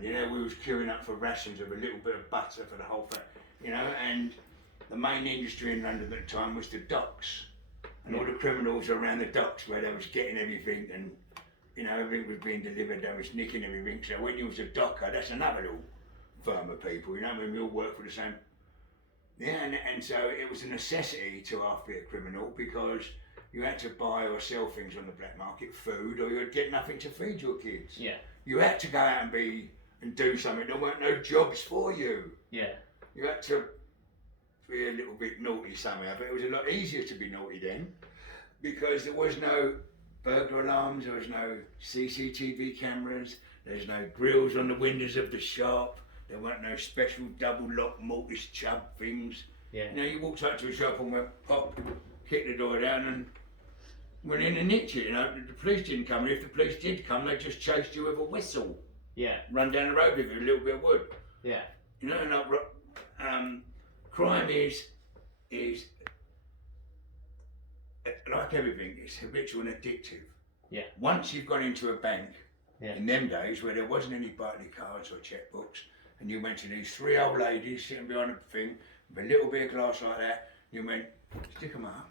You know, we was queuing up for rations of a little bit of butter for the whole family, you know, and the main industry in London at the time was the docks. And all the criminals around the docks where they was getting everything and, you know, everything was being delivered, they was nicking everything. So when you was a docker, that's another little firm of people, you know, when we all work for the same. Yeah, and so it was a necessity to half be a criminal because you had to buy or sell things on the black market, food, or you'd get nothing to feed your kids. Yeah. You had to go out and do something. There weren't no jobs for you. Yeah. You had to be a little bit naughty somehow, but it was a lot easier to be naughty then because there was no burglar alarms, there was no CCTV cameras, there's no grills on the windows of the shop, there weren't no special double lock mortise chub things. Yeah. You know, you walked up to a shop and went pop, kicked the door down and went in and nicked it. You know, the police didn't come, and if the police did come, they just chased you with a whistle. Yeah. Run down the road with you, a little bit of wood. Yeah. You know, and crime is like everything, it's habitual and addictive. Yeah. Once you've gone into a bank, Yeah. in them days where there wasn't any Barclay cards or checkbooks, and you went to these three old ladies sitting behind a thing with a little bit of glass like that, you went, stick them up.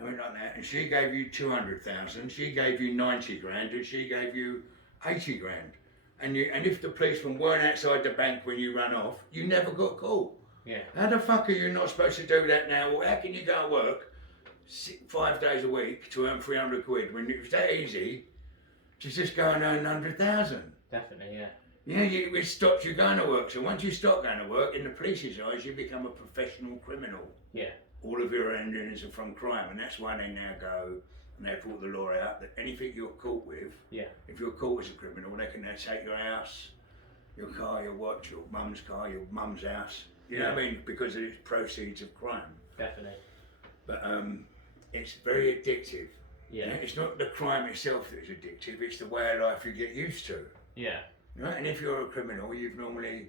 I went like that, and she gave you 200,000, she gave you 90 grand, and she gave you 80 grand. And if the policemen weren't outside the bank when you ran off, you never got caught. Yeah. How the fuck are you not supposed to do that now? Well, how can you go to work 5 days a week to earn 300 quid when it was that easy to just go and earn 100,000? Definitely, yeah. Yeah, it stops you going to work. So once you stop going to work, in the police's eyes, you become a professional criminal. Yeah. All of your earnings are from crime, and that's why they now go and they've brought the law out that anything you're caught with, Yeah. if you're caught as a criminal, they can now take your house, your car, your watch, your mum's car, your mum's house. You know what I mean? Because of its proceeds of crime. Definitely. But it's very addictive. Yeah. It's not the crime itself that's addictive, it's the way of life you get used to. Yeah. Right? And if you're a criminal, you've normally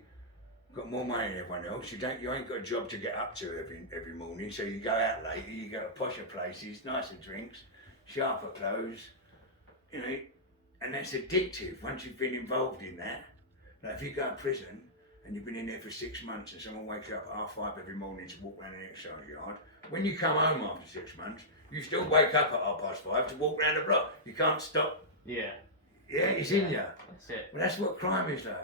got more money than everyone else. You ain't got a job to get up to every morning, so you go out later, you go to posher places, nicer drinks, sharper clothes, you know, and that's addictive once you've been involved in that. Now, if you go to prison and you've been in there for 6 months and someone wakes you up at 5:30 every morning to walk around an exercise yard, when you come home after 6 months, you still wake up at 5:30 to walk around the block. You can't stop. Yeah. Yeah, it's in you. That's it. Well, that's what crime is like.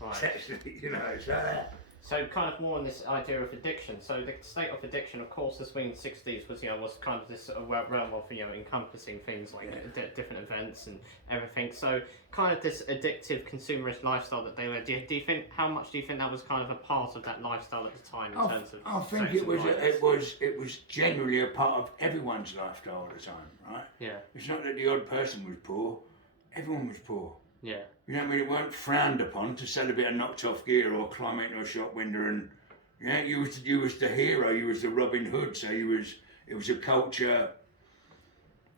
Right. It's actually, you know, it's like that. So kind of more on this idea of addiction. So the state of addiction, of course, the swinging 60s was kind of this sort of realm of, encompassing things like different events and everything. So kind of this addictive consumerist lifestyle that they were. Do you think, how much do you think that was kind of a part of that lifestyle at the time in terms of? I think it was generally a part of everyone's lifestyle at the time, right? Yeah. It's not that the odd person was poor; everyone was poor. Yeah. You know what I mean? It weren't frowned upon to sell a bit of knocked off gear or climb into a shop window and, you was the hero, you was the Robin Hood, so it was a culture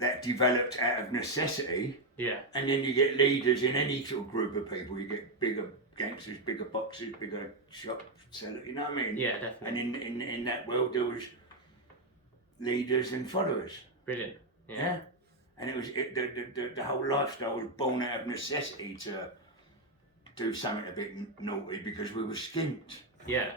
that developed out of necessity. Yeah. And then you get leaders in any sort of group of people, you get bigger gangsters, bigger boxers, bigger shop sellers, you know what I mean? Yeah, definitely. And in that world there was leaders and followers. Brilliant. Yeah? And it was the whole lifestyle was born out of necessity to do something a bit naughty because we were skint. Yeah.